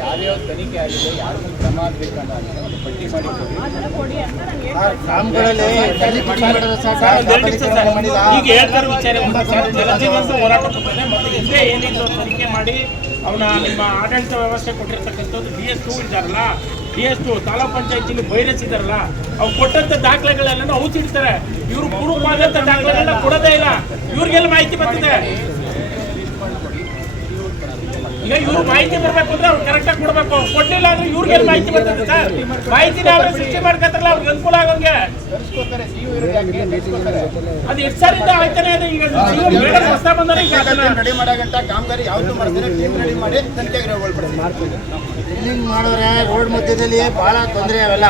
ಯಾರ್ಯಾವ ತನಿಖೆ ಆಗಿದೆ ಯಾರಿಗೂ ಕ್ರಮ ಆಗಬೇಕನ್ನ ಒಂದು ಪಟ್ಟಿ ಮಾಡಿ ಈಗ ಹೇಳ್ತಾರೆ ವಿಚಾರ ಹೋರಾಟ ಮತ್ತೆ ಹಿಂದೆ ಏನಿದ್ರು ತನಿಖೆ ಮಾಡಿ ಅವನ ನಿಮ್ಮ ಆಡಳಿತ ವ್ಯವಸ್ಥೆ ಕೊಟ್ಟಿರ್ತಕ್ಕಂಥದ್ದು DS2 ಇದ್ದಾರಲ್ಲ, DS2 ತಾಲೂಕ್ ಪಂಚಾಯತಿಲಿ ಬೈರಸಿದಾರಲ್ಲ, ಅವ್ರು ಕೊಟ್ಟಂತ ದಾಖಲೆಗಳೆಲ್ಲ ಔಚಿಡ್ತಾರೆ. ಇವ್ರು ಪೂರ್ವವಾದಂಥ ದಾಖಲೆಗಳನ್ನ ಕೊಡೋದೇ ಇಲ್ಲ. ಇವ್ರಿಗೆಲ್ಲ ಮಾಹಿತಿ ಬರ್ತದೆ. ಈಗ ಇವ್ರು ಮಾಹಿತಿ ಬರ್ಬೇಕು ಅಂದ್ರೆ ಅವ್ರು ಕರೆಕ್ಟಾಗಿ ಕೊಡ್ಬೇಕು. ಕೊಡ್ಲಿಲ್ಲ ಅಂದ್ರೆ ಇವ್ರಿಗೆಲ್ಲ ಮಾಹಿತಿ ಬರ್ತದೆ ಸರ್. ಮಾಹಿತಿನ ಅವ್ರು ಸೃಷ್ಟಿ ಮಾಡ್ಕೊತಾರಲ್ಲ, ಅವ್ರಿಗೆ ಅನುಕೂಲ ಆಗೋಂಗೆ. ಅದು ಎಷ್ಟು ಸಾರಿಂದ ಆಯ್ತಾನೆ ಇದೆ. ಈಗ ಹೊಸ ಬಂದರೆ ಈಗ ರೆಡಿ ಮಾಡಾಗಂಟ ಕಾಮಗಾರಿ ಯಾವ್ದು ಮಾಡ್ತಾರೆ ಟೀಮ್ ರೆಡಿ ಮಾಡಿ ತನಿಖೆಗೆ ಒಳಪಡಿಸಿ ಮಾಡಿದ್ರೆ ರೋಡ್ ಮಧ್ಯದಲ್ಲಿ ಬಹಳ ತೊಂದರೆ ಅವೆಲ್ಲ